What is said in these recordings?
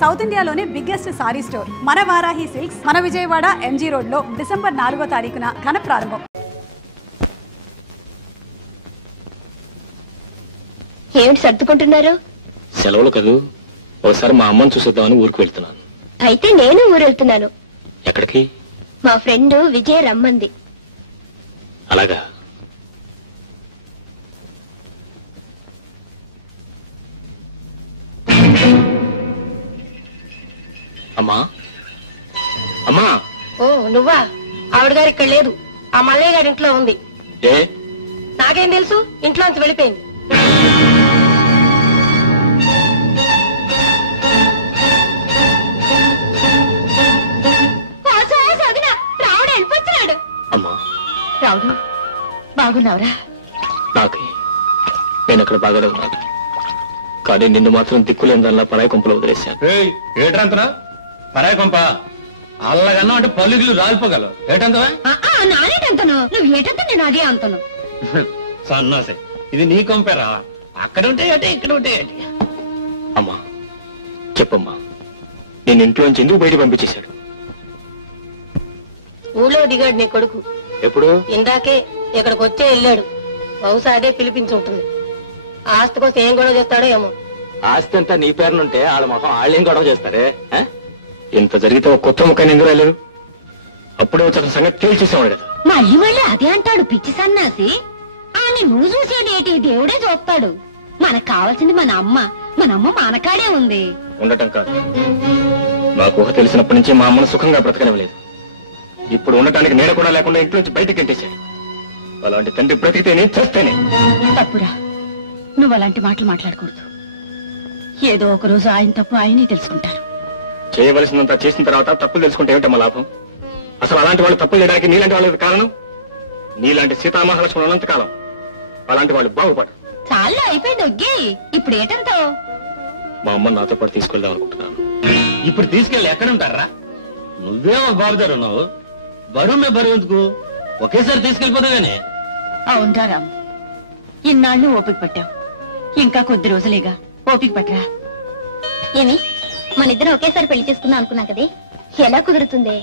South ఇండియాలోనే biggest sorry store మన Varahi silks, మన విజయవాడ ఎంజీ రోడ్ లో డిసెంబర్ 4వ తారీఖున ఘన ప్రారంభం. ఏమిటి సర్దుకుంటున్నారు? సెలవులు కదూ, ఒకసారి మా అమ్మని చూసేద్దామని ఊరికి వెళ్తున్నాను. అయితే నేను ఊరు వెళ్తున్నాను. ఎక్కడికి? మా ఫ్రెండ్ విజయ్ రమ్మంది. అలాగా? అమ్మా అమ్మా. ఓ నువ్వా? ఆవిడ గారు ఇక్కడ లేదు, ఆ మల్లయ్య గారి ఇంట్లో ఉంది. ఏ? నాకేం తెలుసు, ఇంట్లోంచి వెళ్ళిపోయింది. రావుడు వెళ్ళిపోతున్నాడు. అమ్మా రావుడు, బాగున్నావురా? నాకే, నేను అక్కడ బాగానే ఉన్నాను, కానీ నిన్ను మాత్రం దిక్కులేని దానిలా పరాయి కొంపలో వదిలేశాను. ఏటంతనా పరాయి కొంప? అల్లగన్నా అంటే పల్లిగులు రాలిపోగలవు. ఏటంతవా? నానేటంతను, నువ్వు ఏటంత నేను అదే అంతను. సన్నాసే, ఇది నీ కొంపేరా. అక్కడ ఉంటే అంటే ఇక్కడ ఉంటే ఏంటి? అమ్మా చెప్పమ్మా, నేను ఇంట్లోంచి ఎందుకు బయట పంపించేశాడు? ఊళ్ళో దిగాడు నీ కొడుకు. ఎప్పుడు? ఇందాకే ఇక్కడికి వచ్చే వెళ్ళాడు. బహుశా అదే పిలిపించి ఉంటుంది. ఆస్తి కోసం ఏం గొడవ చేస్తాడో ఏమో. ఆస్తి అంతా నీ పేరునుంటే వాళ్ళ మొహం వాళ్ళేం గొడవ చేస్తారే? ఇంత జరిగితే ఒక కొత్త ముఖాన్ని ఎందుకు రాలేరు? అప్పుడే వచ్చి అతని సంగతి తేల్చేసేవాడు కదా. మళ్ళీ మళ్ళీ అదే అంటాడు పిచ్చి సన్నాసి. అని నువ్వు చూసేదేటి, దేవుడే చూస్తాడు. మనకు కావాల్సింది మన అమ్మ మానకాడే ఉంది. ఉండటం కాదు, నాకు ఊహ తెలిసినప్పటి నుంచి మా అమ్మను సుఖంగా బ్రతకనివ్వలేదు. ఇప్పుడు ఉండటానికి నేను కూడా లేకుండా ఇంట్లోంచి బయటకు గెంటేశాడు. అలాంటి తండ్రి బ్రతికితేనే చేస్తేనే. తప్పురా, నువ్వు అలాంటి మాటలు మాట్లాడకూడదు. ఏదో ఒక రోజు ఆయన తప్పు ఆయనే తెలుసుకుంటారు. చేయవలసినంత చేసిన తర్వాత తప్పులు తెలుసుకుంటే ఏమిటమ్మా లాభం? అసలు అలాంటి వాళ్ళు తప్పులు చేయడానికి నీలాంటి వాళ్ళకి కారణం. నీలాంటి సీతామహాలక్ష్మణులు ఉన్నంతకాలం అలాంటి వాళ్ళు బాగుపడరు. చాలా అయిపోయింది ఒగ్గి, ఇప్పుడు ఏటంతో? మా అమ్మ నాతో పాటు తీసుకెళ్దాం అనుకుంటున్నాను. ఇప్పుడు తీసుకెళ్ళి ఎక్కడ ఉంటారా? నువ్వే ఒక బాబుదారు ఉన్నావు, బరువు బరువు ఎందుకు? ఒకేసారి తీసుకెళ్ళిపోతావేనే. అవునరా రామ్, ఇన్నాళ్ళు ఓపిక పట్టావు, ఇంకా కొద్ది రోజులేగా, ఓపిక పట్టరా. ఏమి మన ఇద్దరం ఒకేసారి పెళ్లి చేసుకుందాం అనుకున్నాం కదే, ఎలా కుదురుతుందే?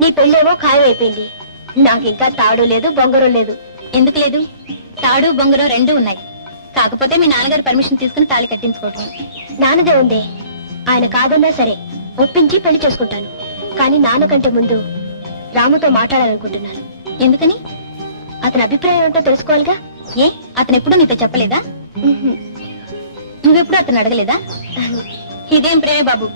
నీ పెళ్ళేమో ఖాయం అయిపోయింది, నాకింకా తాడు లేదు బొంగరం లేదు. ఎందుకు లేదు? తాడు బొంగరం రెండూ ఉన్నాయి. కాకపోతే మీ నాన్నగారు పర్మిషన్ తీసుకుని తాళి కట్టించుకోవటం. నాన్నదే ఉందే, ఆయన కాదన్నా సరే ఒప్పించి పెళ్లి చేసుకుంటాను. కానీ నాన్నకంటే ముందు రాముతో మాట్లాడాలనుకుంటున్నాను. ఎందుకని? అతని అభిప్రాయం ఏంటో తెలుసుకోవాలిగా. ఏ, అతను ఎప్పుడూ నీతో చెప్పలేదా? నువ్వెప్పుడు అతను అడగలేదా? ఇదేం ప్రేమే బాబు,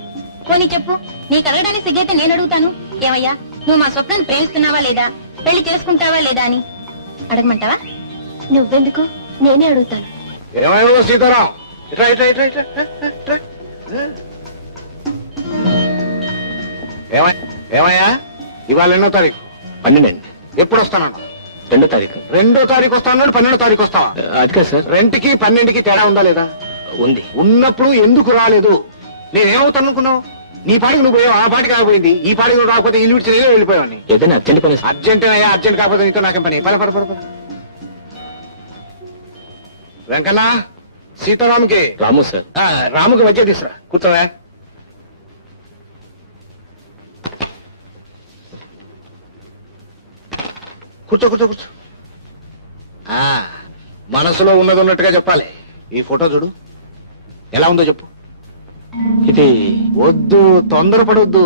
పోనీ చెప్పు. నీకు అడగడానికి సిగ్గైతే నేను అడుగుతాను. ఏమయ్యా, నువ్వు మా స్వప్నాన్ని ప్రేమిస్తున్నావా లేదా, పెళ్లి చేసుకుంటావా లేదా అని అడగమంటావా? నువ్వెందుకు, నేనే అడుగుతాను. ఏమయ్యో సీతారాం, ఏమయ్యా, ఇవాళ ఎన్నో తారీఖు? 12. ఎప్పుడు వస్తానన్నా? 2వ తారీఖు. 2వ తారీఖు వస్తాను, 12వ తారీఖు వస్తావా? అది కాదు సార్. 2కి 12కి తేడా ఉందా లేదా? ఉంది. ఉన్నప్పుడు ఎందుకు రాలేదు? నేనేమవుతాను అనుకున్నావు? నీ పాటికి నువ్వు పోయావు, ఆ పాటికి ఆగిపోయింది. ఈ పాటికి నువ్వు రాకపోతే ఇల్లు విడిచి నేనే వెళ్ళిపోయావని. ఏదైనా అర్జెంట్ పని? అర్జెంటేనయ్యా, అర్జెంట్ కాకపోతే నీతో నాకేం పని? పద పద పద పద. వెంకన్న, సీతారాముకి. రాము సార్. రాముకి మధ్య తీసురా, కూర్చోవా. కూర్చో కూర్చో కూర్చో. మనసులో ఉన్నది ఉన్నట్టుగా చెప్పాలి. ఈ ఫోటో చూడు, ఎలా ఉందో చెప్పు. ఇది వద్దు, తొందరపడొద్దు,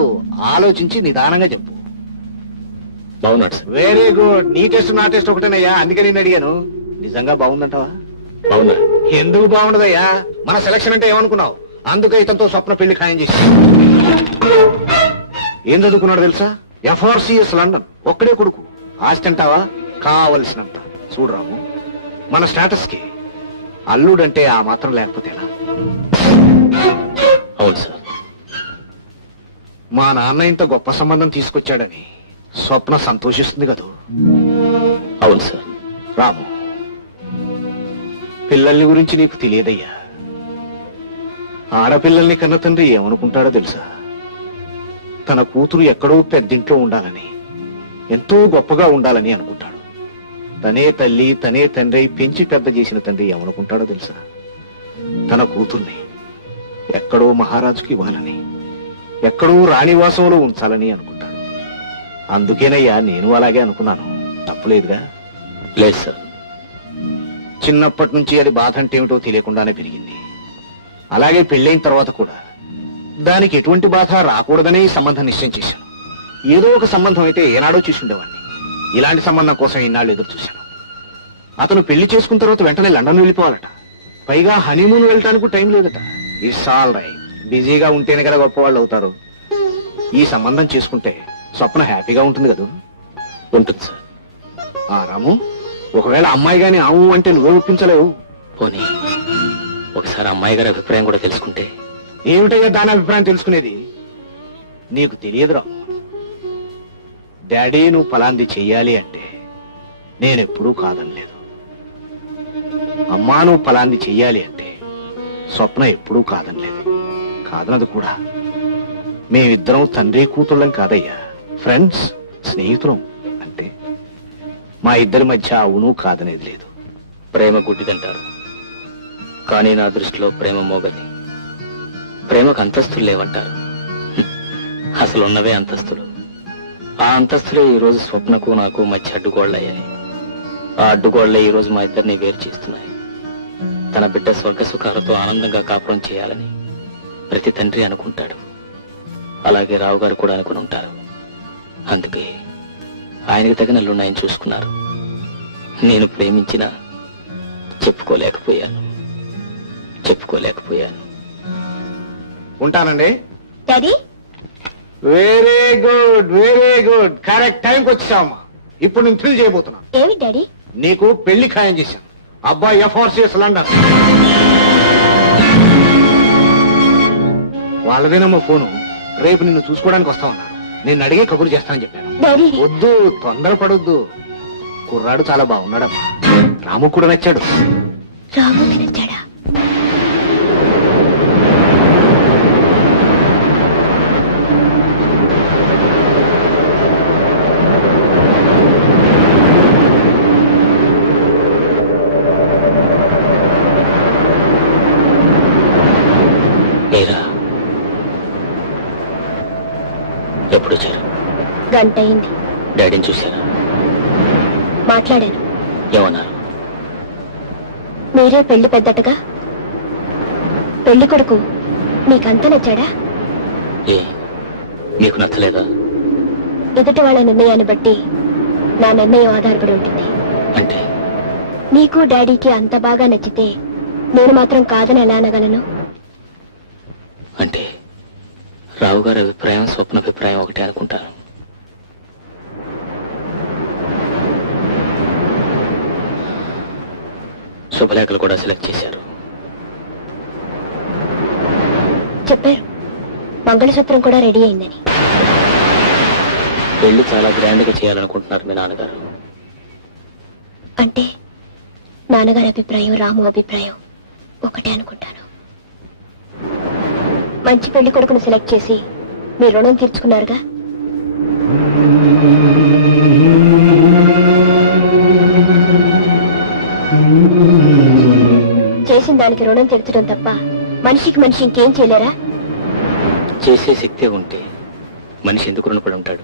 ఆలోచించి నిదానంగా చెప్పు. బాగున్నాడు సార్. Very good. నీ టెస్ట్ నా టెస్ట్ ఒకటేనయ్యా, అందుకే నేను అడిగాను. నిజంగా బాగుందంటావా? బాగున్నాడు. ఎందుకు బాగుండదయ్యా? మన సెలక్షన్ అంటే ఏమనుకున్నావు? అందుకే ఇతనితో స్వప్న పెళ్లి ఖాయం చేసి. ఏం చదువుకున్నాడు తెలుసా? FRCS London. ఒక్కడే కొడుకు. ఆస్తి అంటావా? కావలసినంత. చూడరాము, మన స్టేటస్ కి అల్లుడంటే ఆ మాత్రం లేకపోతే ఎలా? అవును సార్. మా నాన్న ఇంత గొప్ప సంబంధం తీసుకొచ్చాడని స్వప్న సంతోషిస్తుంది కదూ? అవును సార్. రాము, పిల్లల్ని గురించి నీకు తెలియదయ్యా. ఆడపిల్లల్ని కన్న తండ్రి ఏమనుకుంటాడో తెలుసా? తన కూతురు ఎక్కడో పెద్దింట్లో ఉండాలని, ఎంతో గొప్పగా ఉండాలని అనుకుంటాడు. తనే తల్లి తనే తండ్రి పెంచి పెద్ద చేసిన తండ్రి ఏమనుకుంటాడో తెలుసా? తన కూతుర్ని ఎక్కడో మహారాజుకి ఇవ్వాలని, ఎక్కడూ రాణివాసంలో ఉంచాలని అనుకుంటాడు. అందుకేనయ్యా నేను అలాగే అనుకున్నాను. తప్పులేదుగా? లేదు సార్. చిన్నప్పటి నుంచి అది బాధ అంటే ఏమిటో తెలియకుండానే పెరిగింది. అలాగే పెళ్ళైన తర్వాత కూడా దానికి ఎటువంటి బాధ రాకూడదనే ఈ సంబంధం నిశ్చయం చేశాను. ఏదో ఒక సంబంధం అయితే ఏనాడో చూసి ఉండేవాడిని. ఇలాంటి సంబంధం కోసం ఇన్నాళ్ళు ఎదురు చూశాను. అతను పెళ్లి చేసుకున్న తర్వాత వెంటనే లండన్ వెళ్ళిపోవాలట. పైగా హనీమూన్ వెళ్ళటానికి టైం లేదట. It's all right. బిజీగా ఉంటేనే కదా గొప్పవాళ్ళు అవుతారు. ఈ సంబంధం చేసుకుంటే స్వప్న హ్యాపీగా ఉంటుంది కదా? ఉంటుంది సార్. రాము, ఒకవేళ అమ్మాయి గాని ఆవు అంటే నువ్వే ఒప్పించలేవు. పోనీ ఒకసారి అమ్మాయి గారి అభిప్రాయం కూడా తెలుసుకుంటే? ఏమిటయ్యా దాని అభిప్రాయం తెలుసుకునేది? నీకు తెలియదురా. డాడీ నువ్వు పలాంది చెయ్యాలి అంటే నేనెప్పుడూ కాదనలేదు. అమ్మా నువ్వు పలాంది చెయ్యాలి అంటే స్వప్న ఎప్పుడూ కాదనలేదు. కాదనదు కూడా. మేమిద్దరం తండ్రి కూతుళ్ళం కాదయ్యా, ఫ్రెండ్స్, స్నేహితులం. అంటే మా ఇద్దరి మధ్య అవును కాదనేది లేదు. ప్రేమ గుడ్డిదంటారు, కానీ నా దృష్టిలో ప్రేమ మోగది. ప్రేమకు అంతస్తులు లేవంటారు. అసలు ఉన్నవే అంతస్తులు. ఆ అంతస్తులే ఈ రోజు స్వప్నకు నాకు మధ్య అడ్డుగోళ్లయ్యాయి. ఆ అడ్డుగోళ్లే ఈ రోజు మా ఇద్దరిని వేరు చేస్తున్నాయి. తన బిడ్డ స్వర్గ సుఖాలతో ఆనందంగా కాపురం చేయాలని ప్రతి తండ్రి అనుకుంటాడు. అలాగే రావు గారు కూడా అనుకుని ఉంటారు. అందుకే ఆయనకి తగిన అల్లుడిని చూసుకున్నారు. నేను ప్రేమించినా చెప్పుకోలేకపోయాను. ఉంటానండి. Daddy, very good, very good. Correct టైంకి వచ్చావమ్మా. ఇప్పుడు నేను థ్రిల్ చేయబోతున్నా. ఏమి డాడీ? నీకు పెళ్లి ఖాయం చేశాను. అబ్బాయి FRCS లండన్. వాళ్ళదేనమ్మా ఫోను. రేపు నిన్ను చూసుకోవడానికి వస్తామన్నారు. నేను అడిగే కబురు చేస్తానని చెప్పాను. డాడీ, వద్దు, తొందరపడొద్దు. కుర్రాడు చాలా బాగున్నాడమ్మా. రాము కూడా నచ్చాడు. రాముకి నచ్చాడా? ఎప్పుడు వచ్చారు? గంట అయింది. డాడీని చూశారా? మాట్లాడాను. ఏమన్నారు? మీరే పెళ్లి పెద్దటగా. పెళ్లి కొడుకు మీకంతా నచ్చాడా? మీకు నచ్చలేదా? ఎదుటి వాళ్ళ నిర్ణయాన్ని బట్టి నా నిర్ణయం ఆధారపడి ఉంటుంది. అంటే నీకు డాడీకి అంత బాగా నచ్చితే నేను మాత్రం కాదని ఎలా అనగలను? అంటే రావు గారి అభిప్రాయం స్వప్న అభిప్రాయం ఒకటే అనుకుంటాను. శుభలేఖలు కూడా సెలెక్ట్ చేశారు. చెప్పారు మంగళసూత్రం కూడా రెడీ అయిందని. పెళ్లి చాలా గ్రాండ్ గా చేయాలనుకుంటున్నారు మీ నాన్నగారు. అంటే నాన్నగారి అభిప్రాయం రాము అభిప్రాయం ఒకటే అనుకుంటాను. మంచి పెళ్లి కొడుకును సెలెక్ట్ చేసి మీ రుణం తీర్చుకున్నారుగా. చేసిన దానికి రుణం తీర్చడం తప్ప మనిషికి మనిషి ఇంకేం చేయలేరా? చేసే శక్తే ఉంటే మనిషి ఎందుకు రుణపడి ఉంటాడు?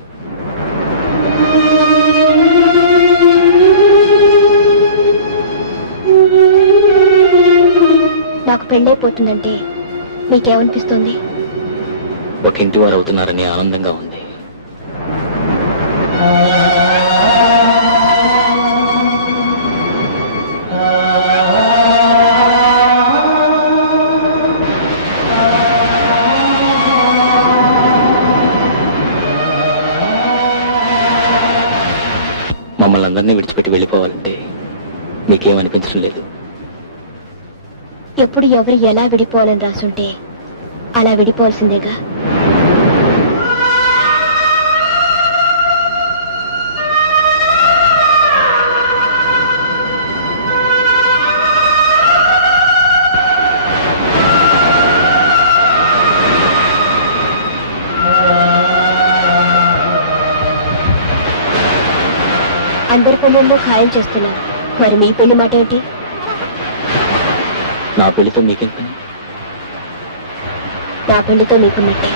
నాకు పెళ్ళైపోతుందంటే మీకేమనిపిస్తుంది? ఒక ఇంటి వారు అవుతున్నారని ఆనందంగా ఉంది. మమ్మల్ని అందరినీ విడిచిపెట్టి వెళ్ళిపోవాలంటే మీకేమనిపించడం లేదు? ఎప్పుడు ఎవరు ఎలా విడిపోవాలని రాసుంటే అలా విడిపోవాల్సిందేగా. అందరి పెళ్లిళ్ళు ఖాయం చేస్తున్నాను. మరి మీ పెళ్లి మాట ఏంటి? నా పెళ్లితో మీకేం పని? నా పెళ్లితో మీకున్నట్టే.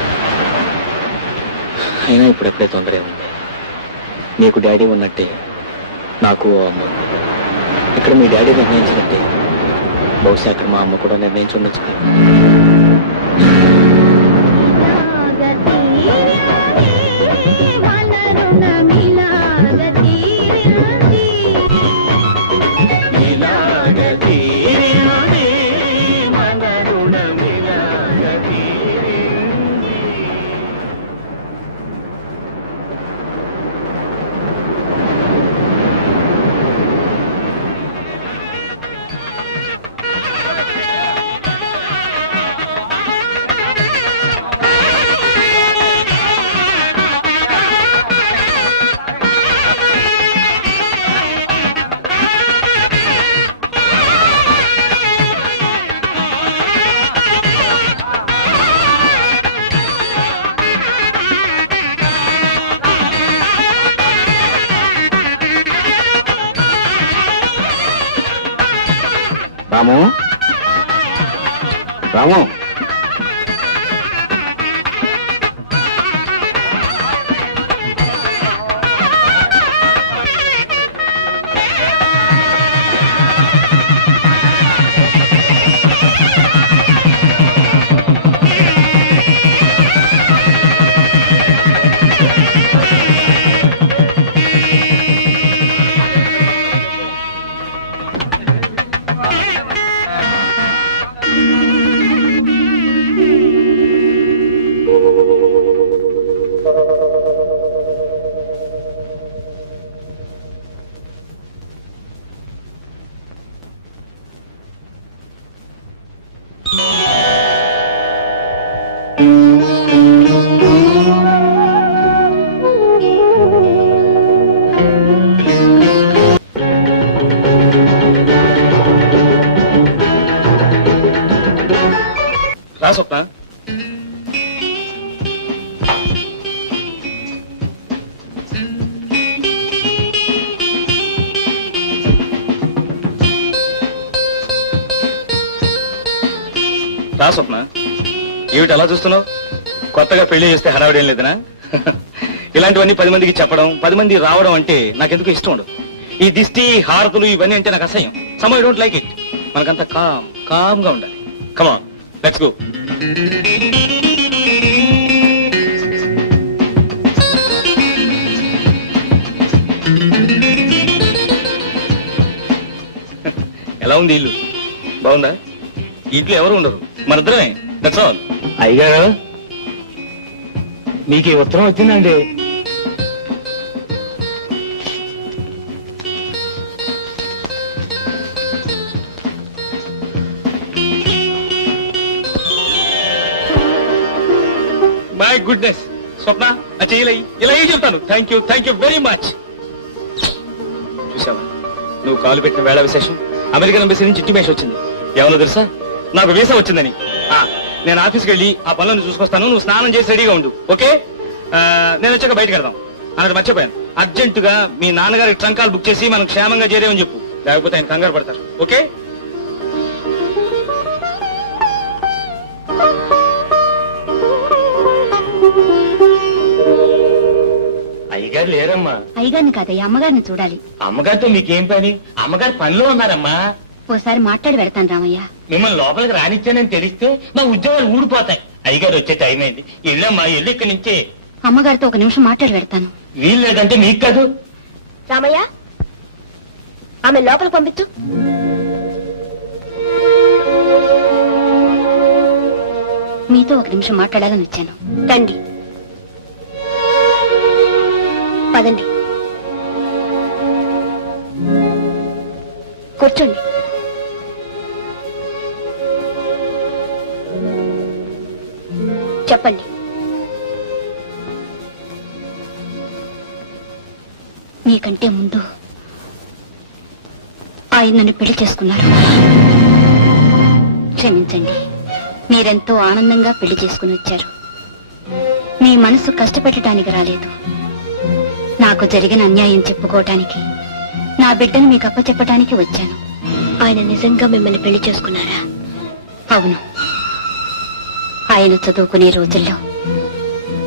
అయినా ఇప్పుడెప్పుడే తొందరే ఉంది. నీకు డాడీ ఉన్నట్టే నాకు అమ్మ ఉంది. ఇక్కడ మీ డాడీ నిర్ణయించినట్టే బహుశా అక్కడ మా అమ్మ కూడా నిర్ణయించుండొచ్చు. రాము, రాము, రా స్వప్న. రా స్వప్న, ఏమిటి అలా చూస్తున్నావు? కొత్తగా పెళ్లి చేస్తే హడావిడేం లేదనా? ఇలాంటివన్నీ 10 మందికి చెప్పడం, 10 మంది రావడం అంటే నాకెందుకు ఇష్టం ఉండదు. ఈ దిష్టి హారతులు ఇవన్నీ అంటే నాకు అసహ్యం. Some I don't like it. మనకంతా కామ్ గా ఉండాలి. Come on, let's go. ఎలా ఉంది ఇల్లు? బాగుందా? ఇంట్లో ఎవరు ఉండరు, మనిద్దరమే. That's all. అయ్యగారు, మీకు ఈ ఉత్తరం వచ్చిందండి. మై గుడ్నెస్ స్వప్న, ఇలా చెప్తాను. Thank you very much. చూసావా, నువ్వు కాలు పెట్టిన వేళ విశేషం అమెరికన్ ఎంబసీ నుంచి ఇంటిమేషన్ వచ్చింది. ఏమన్నా తెలుసా? నాకు వీసా వచ్చిందని. నేను ఆఫీస్కి వెళ్ళి ఆ పనులను చూసుకొస్తాను. నువ్వు స్నానం చేసి రెడీగా ఉండు, ఓకే? నేను వచ్చాక బయటకు వెళ్దాం అన్నట్టు మర్చిపోయాను. అర్జెంటుగా మీ నాన్నగారికి ట్రంకాలు బుక్ చేసి మనం క్షేమంగా చేరేమని చెప్పు, లేకపోతే ఆయన కంగారు పడతారు. ఓకే? అయ్యగారు లేరమ్మా. అయ్యగారిని కాదయ్యా, అమ్మగారిని చూడాలి. అమ్మగారితో మీకేం పని? అమ్మగారు పనిలో ఉన్నారమ్మా. ఓసారి మాట్లాడి వెళ్తాను రామయ్య. మిమ్మల్ని లోపలికి రానిచ్చానని తెలిస్తే మా ఉద్యోగాలు ఊడిపోతాయి. అయ్యగారు వచ్చే టైం అయింది. వెళ్ళమ్మా, వెళ్ళి ఇక్కడి నుంచే. అమ్మగారితో ఒక నిమిషం మాట్లాడి వెళ్తాను. వీలు లేదంటే మీకు కాదు. రామయ్య, ఆమె లోపలికి పంపించు. మీతో ఒక నిమిషం మాట్లాడాలని వచ్చాను. రండి, పదండి, కూర్చోండి. చెప్పండి. మీకంటే ముందు ఆయన నన్ను పెళ్లి చేసుకున్నారు. క్షమించండి, మీరెంతో ఆనందంగా పెళ్లి చేసుకుని వచ్చారు. మీ మనసు కష్టపెట్టడానికి రాలేదు. నాకు జరిగిన అన్యాయం చెప్పుకోవటానికి, నా బిడ్డను మీకు అప్పచెప్పటానికి వచ్చాను. ఆయన నిజంగా మిమ్మల్ని పెళ్లి చేసుకున్నారా? అవును. ఆయన చదువుకునే రోజుల్లో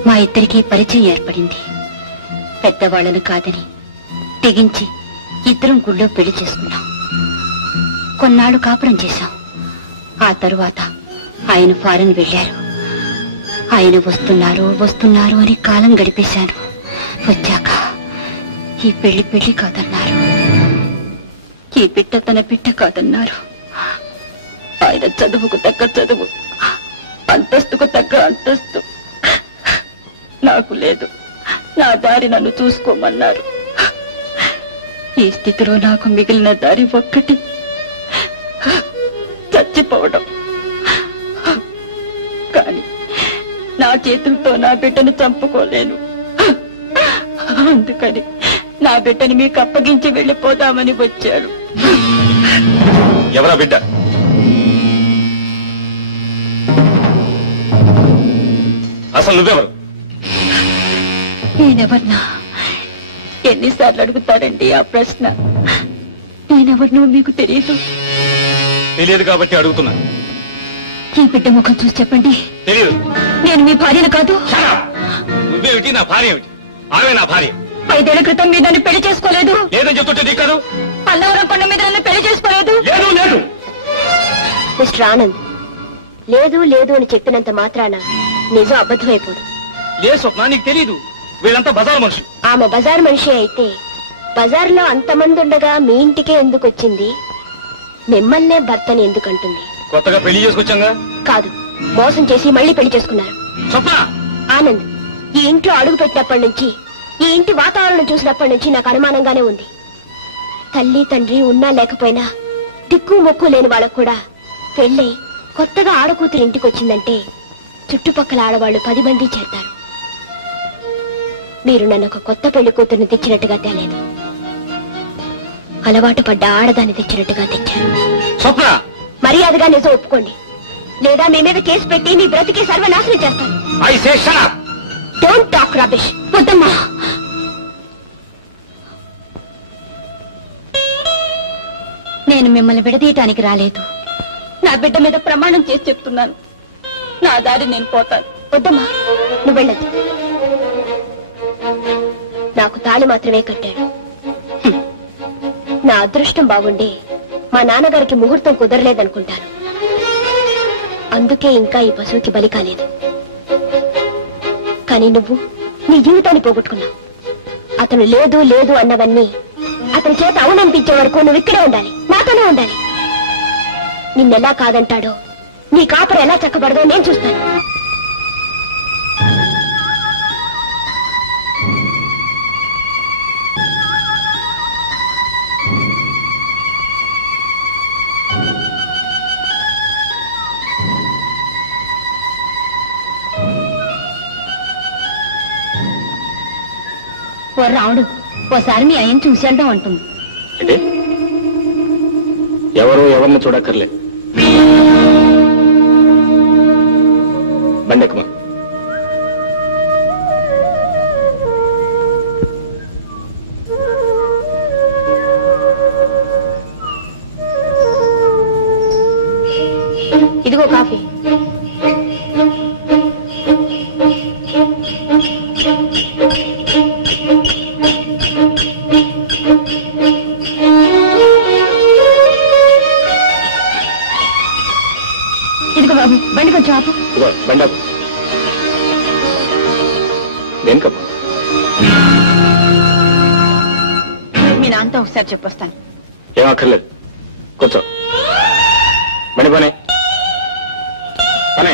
మా ఇద్దరికీ పరిచయం ఏర్పడింది. పెద్దవాళ్ళను కాదని తెగించి ఇద్దరం గుళ్ళో పెళ్లి చేసుకున్నాం. కొన్నాళ్ళు కాపురం చేశాం. ఆ తరువాత ఆయన ఫారెన్ వెళ్ళారు. ఆయన వస్తున్నారు అని కాలం గడిపేశాను. వచ్చాక ఈ పెళ్లి కాదన్నారు. ఈ బిడ్డ తన బిడ్డ కాదన్నారు. ఆయన చదువుకు తగ్గ చదువు, అంతస్తుకు తగ్గ అంతస్తు నాకు లేదు. నా దారి నన్ను చూసుకోమన్నారు. ఈ స్థితిలో నాకు మిగిలిన దారి ఒక్కటి, చచ్చిపోవడం. కానీ నా చేతులతో నా బిడ్డను చంపుకోలేను. అందుకని నా బిడ్డని మీకు అప్పగించి వెళ్ళిపోదామని వచ్చారు. ఎవరా బిడ్డ? అసలు నువ్వెవరు? నేనెవర్నా? ఎన్నిసార్లు అడుగుతారండి ఆ ప్రశ్న? నేనెవరినో మీకు తెలియదు. తెలియదు కాబట్టి అడుగుతున్నా. ఈ బిడ్డ ముఖం చూసి చెప్పండి. తెలియదు. నేను మీ భార్యను కాదు. నువ్వేమిటి, నా భార్య ఏమిటి? ఆమె నా భార్య. 5 ఏళ్ల క్రితం మీద నన్ను పెళ్లి చేసుకోలేదు. లేదని చెప్తుంటే నీకు కాదు. అల్లవరం కొండ మీద నన్ను పెళ్లి చేసుకోలేదు. లేదు. మిస్టర్ ఆనంద్, లేదు లేదు అని చెప్పినంత మాత్రాన నిజం అబద్ధమైపోదు. లే స్వప్న, నీకు తెలీదు. వీళ్ళంతా బజారు మనుషులు. ఆమె బజార్ మనిషి అయితే బజార్లో అంతమంది ఉండగా మీ ఇంటికే ఎందుకు వచ్చింది? మిమ్మల్నే భర్తని ఎందుకంటుంది? కొత్తగా పెళ్లి చేసుకొచ్చాగా. కాదు, మోసం చేసి మళ్ళీ పెళ్లి చేసుకున్నారు. స్వప్న! ఆనంద్, ఈ ఇంట్లో అడుగు పెట్టినప్పటి నుంచి, ఈ ఇంటి వాతావరణం చూసినప్పటి నుంచి నాకు అనుమానంగానే ఉంది. తల్లి తండ్రి ఉన్నా లేకపోయినా దిక్కు మొక్కు లేని వాళ్ళకు కూడా పెళ్ళై కొత్తగా ఆడకూతురు ఇంటికి వచ్చిందంటే చుట్టుపక్కల ఆడవాళ్లు 10 మంది చేరతారు. మీరు నన్ను ఒక కొత్త పెళ్లి కూతుర్ని తెచ్చినట్టుగా తేలేదు, అలవాటు పడ్డ ఆడదాన్ని తెచ్చినట్టుగా తెచ్చారు. స్వప్న! మర్యాదగా నిజం ఒప్పుకోండి, లేదా మీ మీద కేసు పెట్టి మీ బ్రతికే సర్వనాశనం చేస్తాను. I say shut up. Don't talk rubbish. వద్దమ్మా. నేను మిమ్మల్ని విడదీయటానికి రాలేదు. నా బిడ్డ మీద ప్రమాణం చేసి చెప్తున్నాను, నా దారి నేను పోతాను. వద్దమ్మా, నువ్వు వెళ్ళదు. నాకు తాళి మాత్రమే కట్టాడు. నా అదృష్టం బాగుండి మా నాన్నగారికి ముహూర్తం కుదరలేదనుకుంటాను. అందుకే ఇంకా ఈ పశువుకి బలి కాలేదు. కానీ నువ్వు నీ జీవితాన్ని పోగొట్టుకున్నావు. అతను లేదు లేదు అన్నవన్నీ అతని చేత అవుననిపించే వరకు నువ్వు ఇక్కడే ఉండాలి, నాతోనే ఉండాలి. నిన్నెలా కాదంటాడో, నీ కాపురం ఎలా చక్కబడదో నేను చూస్తాను. ఓ రావుడు, ఓసారి మీ అయ్యని చూసి వెళ్దాం అంటుంది. అంటే ఎవరు ఎవరిని చూడక్కర్లే. బండెక్కమా. ఇదిగో కాఫీ. ఇదిగో బాబు, బండి కొంచెం ఆపు. బండాపు దేనికమ్మా? మీ నాన్నతో ఒకసారి చెప్పొస్తాను. ఏం అక్కర్లేదు, కూర్చో. బండి పనే పనే.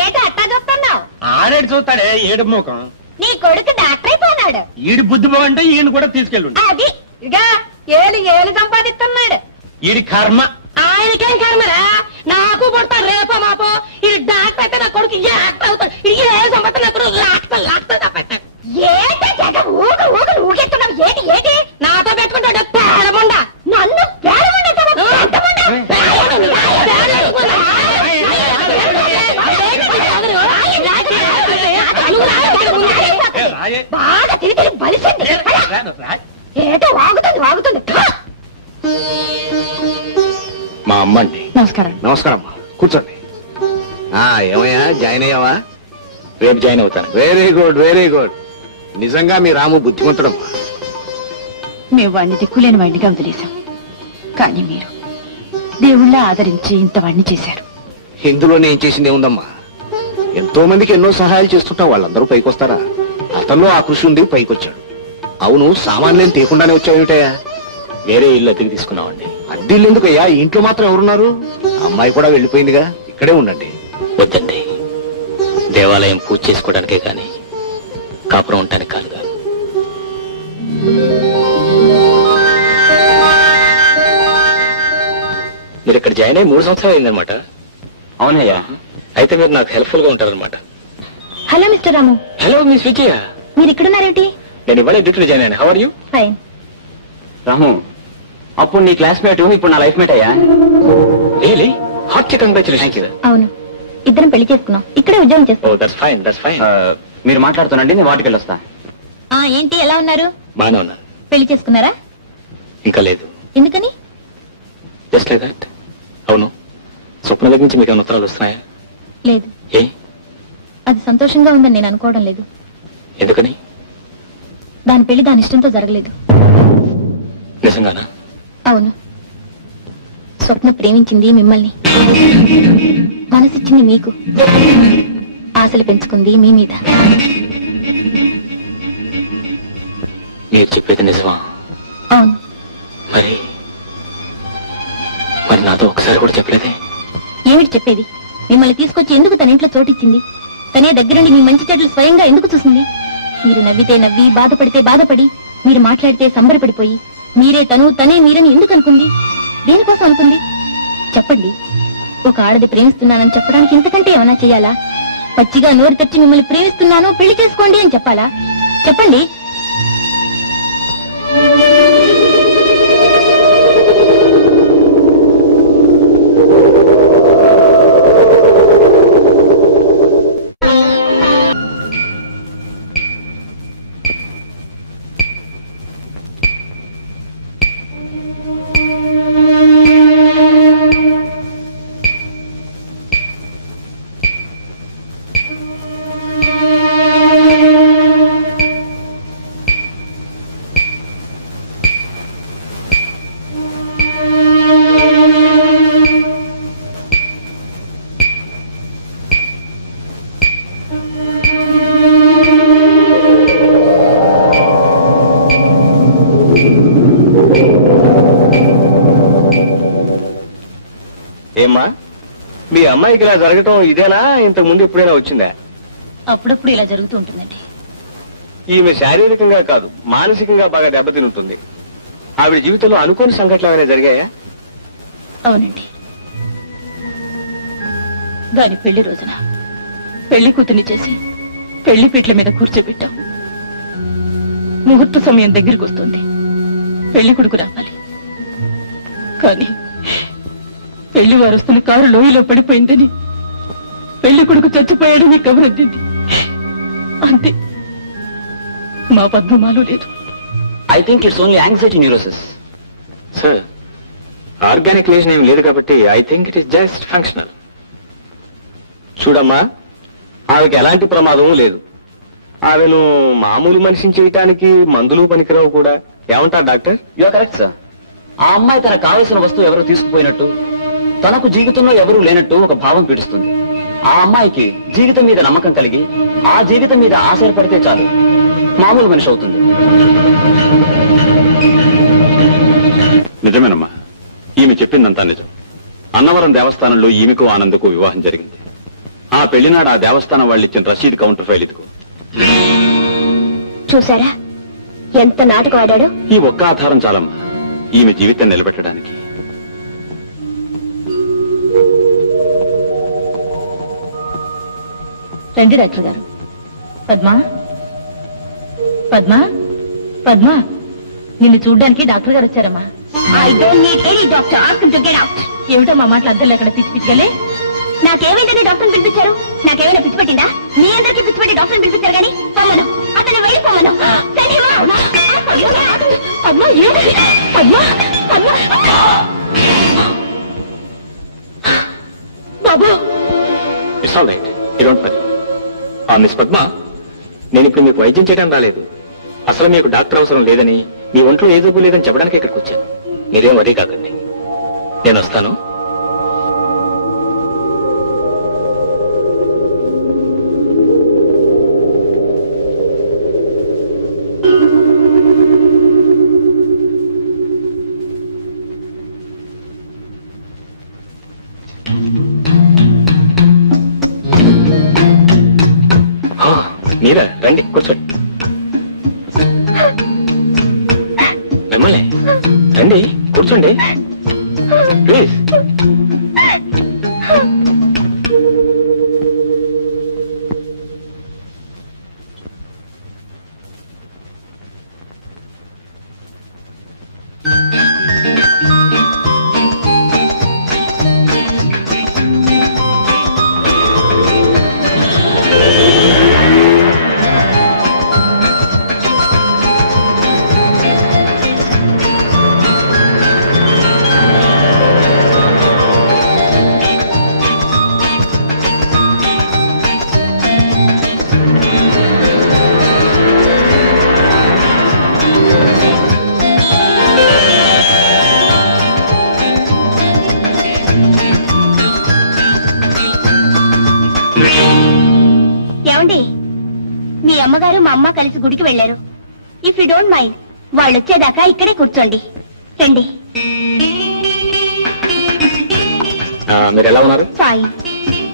ఏట అట్టా చూస్తున్నావు? ఆడేడు చూస్తాడే ఏడు ముఖం. నీ కొడుకు డాక్టర్ అయిపోయినాడు. ఈడి బుద్ధి బాగుంటే ఈయన కూడా తీసుకెళ్ళు. అది ఇదిగా ఏలు సంపాదిస్తున్నాడు. ఈడి కర్మ. ఆయనకేం కర్మరా? నాకు పుడతారు రేపో మాపో. ఇది డాక్టర్ అయితే నా కొడుకు యాక్టర్ అవుతాడు. ఇది ఏ సంపద నా కొడుకు లాక్తాడు తప్పెట్టాడు. ఏంటి జగ ఊగెత్తున్నావు? ఏంటి నాతో పెట్టుకుంటాడు పేడముండ. నన్ను బాగా తిరిగి బలిసింది. ఏదో వాగుతుంది. మా అమ్మ అండి. నమస్కారం. నమస్కారం అమ్మా, కూర్చోండి. ఏమయ్యా, జాయిన్ అయ్యావా? రేపు జాయిన్ అవుతాను. Very good, very good. నిజంగా మీ రాము బుద్ధిమంతుడమ్మా. మేము వాడిని దిక్కులేని వాడినిగా వదిలేశాం, కానీ మీరు దేవుళ్ళ ఆదరించి ఇంత వాడిని చేశారు. ఇందులో నేను చేసింది ఏముందమ్మా? ఎంతో మందికి ఎన్నో సహాయాలు చేస్తుంటా, వాళ్ళందరూ పైకొస్తారా? అతనిలో ఆ కృషి ఉంది, పైకొచ్చాడు. అవును, సామాన్లేం తీయకుండానే వచ్చావుటయ్యా? వేరే ఇల్లు అద్దెకి తీసుకున్నామండి. అద్దెళ్ళు ఎందుకయ్యా? ఇంట్లో మాత్రం ఎవరున్నారు? అమ్మాయి కూడా వెళ్ళిపోయిందిగా, ఇక్కడే ఉండండి. వద్దండి, దేవాలయం పూజ చేసుకోవడానికే కానీ కాపురం ఉండటానికి కాదుగా. మీరు ఇక్కడ జాయిన్ అయ్యి 3 సంవత్సరాలు అయిందనమాట. అవునయ్యా. అయితే మీరు నాకు హెల్ప్ఫుల్ గా ఉంటారనమాట. Hello mister Ramu. Hello miss Vijaya. మీరు ఇక్కడున్నారేంటి? నేను ఇవాళ డ్యూటీలో జాయిన్ అయ్యాను. How are you? Fine. Ramu, అప్పుడు నీ క్లాస్మేట్, ఇప్పుడు నా లైఫ్ మేట్ అయ్యా. రియలీ? Hearty congratulations. అవును, ఇద్దరం పెళ్లి చేసుకున్నాం, ఇక్కడే ఉద్యోగం చేస్తాం. Oh that's fine, that's fine. మీరు మాట్లాడుతున్నాండి, నేను వాటికి వెళ్ళొస్తా. ఏంటి, ఎలా ఉన్నారు? బానే ఉన్నాను. పెళ్లి చేసుకున్నారా? ఇంకా లేదు. ఎందుకని? Just like that. అవును, స్వప్న దగ్గర నుంచి మీకు ఏమైనా ఉత్తరాలు వస్తున్నాయా? లేదు. ఏ? అది సంతోషంగా ఉందని నేను అనుకోవడం లేదు. ఎందుకని? దాని పెళ్లి దాని ఇష్టంతో జరగలేదు. నిజంగానా? అవును, స్వప్న ప్రేమించింది మిమ్మల్ని, మనసిచ్చింది మీకు, ఆశలు పెంచుకుంది మీ మీద. మీరు చెప్పేది నిజమా? అవును. మరి మరి నాతో ఒకసారి కూడా చెప్పలేదే? ఏమిటి చెప్పేది? మిమ్మల్ని తీసుకొచ్చి ఎందుకు తన ఇంట్లో చోటిచ్చింది? తనే దగ్గరుండి మీ మంచి చెడ్డలు స్వయంగా ఎందుకు చూసింది? మీరు నవ్వితే నవ్వి, బాధపడితే బాధపడి, మీరు మాట్లాడితే సంబరపడిపోయి, మీరే తను, తనే మీరని ఎందుకు అనుకుంది? దేనికోసం అనుకుంది? చెప్పండి. ఒక ఆడది ప్రేమిస్తున్నానని చెప్పడానికి ఇంతకంటే ఏమన్నా చెయ్యాలా? పచ్చిగా నోరు తెచ్చి మిమ్మల్ని ప్రేమిస్తున్నాను, పెళ్లి చేసుకోండి అని చెప్పాలా? చెప్పండి. ఏమ్మా, మీ అమ్మాయికి ఇలా జరగటం ఇదేనా? ఇంతకు ముందు ఎప్పుడైనా వచ్చిందా? అప్పుడప్పుడు ఇలా జరుగుతూ ఉంటుందండి. ఈమె శారీరకంగా కాదు, మానసికంగా బాగా దెబ్బతిని ఉంటుంది. ఆవిడ జీవితంలో అనుకోని సంఘటనలు ఏమైనా జరిగాయా? అవునండి. దాని పెళ్లి రోజున పెళ్లి కూతుర్ని చేసి పెళ్లి పీట్ల మీద కూర్చోబెట్టాం. ముహూర్త సమయం దగ్గరికి వస్తుంది, పెళ్లి కొడుకు రావాలి. కానీ పెళ్లి వారు వస్తున్న కారు లోయలో పడిపోయిందని, పెళ్లి కొడుకు చచ్చిపోయాడని కబురద్దింది. అంతే, మా పద్మమాలో లేదు. I think it's only anxiety neurosis. Sir, organic lesion ఏమి లేదు కాబట్టి I think it is just functional. చూడమ్మా, ఆమెకి ఎలాంటి ప్రమాదము లేదు. ఆమెను మామూలు మనిషిని చేయటానికి మందులు పనికిరావు కూడా. ఏమంటారు doctor? You are correct sir. ఆ అమ్మాయి తనకు కావలసిన వస్తువు ఎవరు తీసుకుపోయినట్టు, తనకు జీవితంలో ఎవరూ లేనట్టు ఒక భావం పీడిస్తుంది. ఆ అమ్మాయికి జీవితం మీద నమ్మకం కలిగి, ఆ జీవితం మీద ఆశపడితే చాలు, మామూలు మనిషి అవుతుంది. నిజమేనమ్మా, ఈమె చెప్పిందంతా నిజం. అన్నవరం దేవస్థానంలో ఈమెకు ఆనందకు వివాహం జరిగింది. ఆ పెళ్లినాడు ఆ దేవస్థానం వాళ్ళు ఇచ్చిన రసీదు కౌంటర్ ఫైల్ ఇదిగో. చూసారా ఎంత నాటకం ఆడాడో? ఈ ఒక్క ఆధారం చాలమ్మా ఈమె జీవితం నిలబెట్టడానికి. రండి డాక్టర్ గారు. పద్మా, పద్మా, పద్మా, నిన్ను చూడ్డానికి డాక్టర్ గారు వచ్చారమ్మా. I don't need any doctor. Ask him to get out. ఏమిటో మా మాటలు అద్దెలు ఎక్కడ పిచ్చి పిచ్చిగలే? నాకేమైందని డాక్టర్ని పిలిపించారు? నాకేమైనా పిచ్చి పట్టిందా? మీ అందరికీ పిచ్చి పట్టి డాక్టర్ని పిలిపించారు కానీ పొమ్మను, అతను వెళ్ళిపోమను. పద్మా, ఏంటి? పద్మా, పద్మా. బాబు it's all right, you don't worry. Miss Padma, నేను ఇప్పుడు మీకు వైద్యం చేయడం రాలేదు. అసలు మీకు డాక్టర్ అవసరం లేదని, మీ ఒంట్లో ఏ జబ్బు లేదని చెప్పడానికి ఇక్కడికి వచ్చాను. మీరేం వరీ కాకండి, నేను వస్తాను. మీరా, రండి కూర్చోండి. మిమ్మల్ని రండి కూర్చోండి ప్లీజ్. మీ అమ్మగారు మా అమ్మ కలిసి గుడికి వెళ్లారు. ఇఫ్ యూ డోంట్ మైండ్ వాళ్ళు వచ్చేదాకా ఇక్కడే కూర్చోండి. రండి. మీరు ఎలా ఉన్నారు? ఫైన్.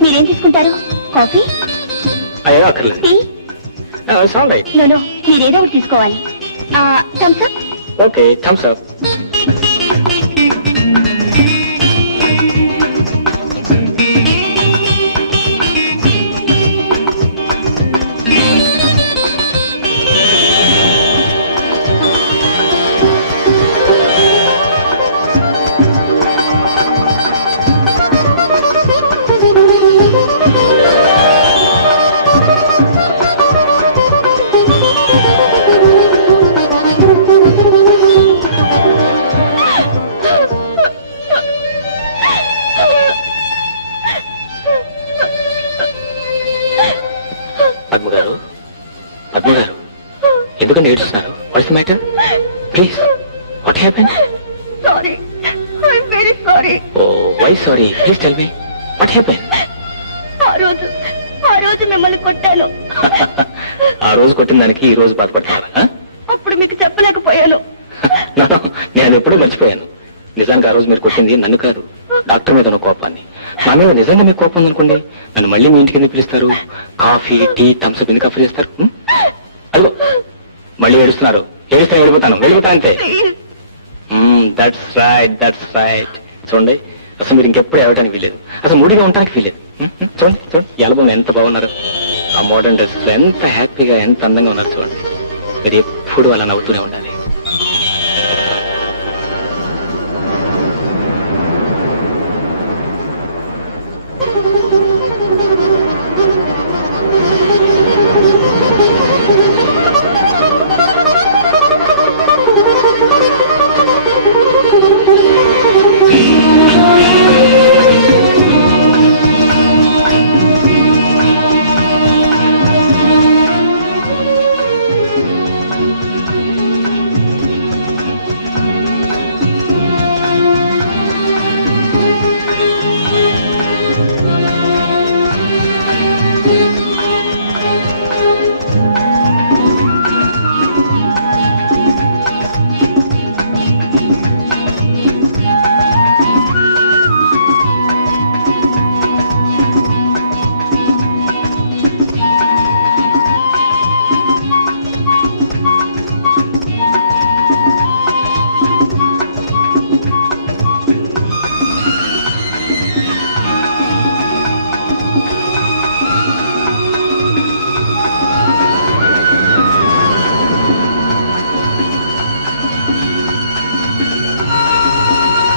మీరేం తీసుకుంటారు? కాఫీ? అక్కర్లేదు. టీ? నో, మీరేదో ఒకటి తీసుకోవాలి. Thums Up? Okay, Thums Up. పద్మగారు ఎందుకని ఏడుస్తున్నారు? What's the matter? Please, what happened? Sorry, I am very sorry. Oh, why sorry? Please tell me what happened. ఆ రోజు మిమ్మల్ని కొట్టాను. ఆ రోజు కొట్టిన దానికి ఈ రోజు బాధపడుతున్నారా? అప్పుడు మీకు చెప్పలేకపోయాను. నేను ఎప్పుడూ మర్చిపోయాను. నిజానికి ఆ రోజు మీరు కొట్టింది నన్ను కాదు, డాక్టర్ మీద ఉన్న కోపాన్ని. నా మీద నిజంగా మీకు కోపం ఉందనుకోండి, నన్ను మళ్ళీ మీ ఇంటికి ఎందుకు పిలుస్తారు? కాఫీ, టీ, థమ్స్అప్ ఎందుకు ఆఫర్ చేస్తారు? అదిగో మళ్ళీ ఏడుస్తున్నారు. ఏడుస్తాను, వెళ్ళిపోతానంతే. That's right. చూడండి, అసలు మీరు ఇంకెప్పుడు ఏడటానికి వీల్లేదు, అసలు మూడిగా ఉండటానికి వీల్లేదు. చూడండి ఈ ఆల్బమ్ ఎంత బాగున్నారు, ఆ మోడర్న్ డ్రెస్ ఎంత హ్యాపీగా, ఎంత అందంగా ఉన్నారు. చూడండి, మీరు ఎప్పుడు అలా నవ్వుతూనే ఉండాలి.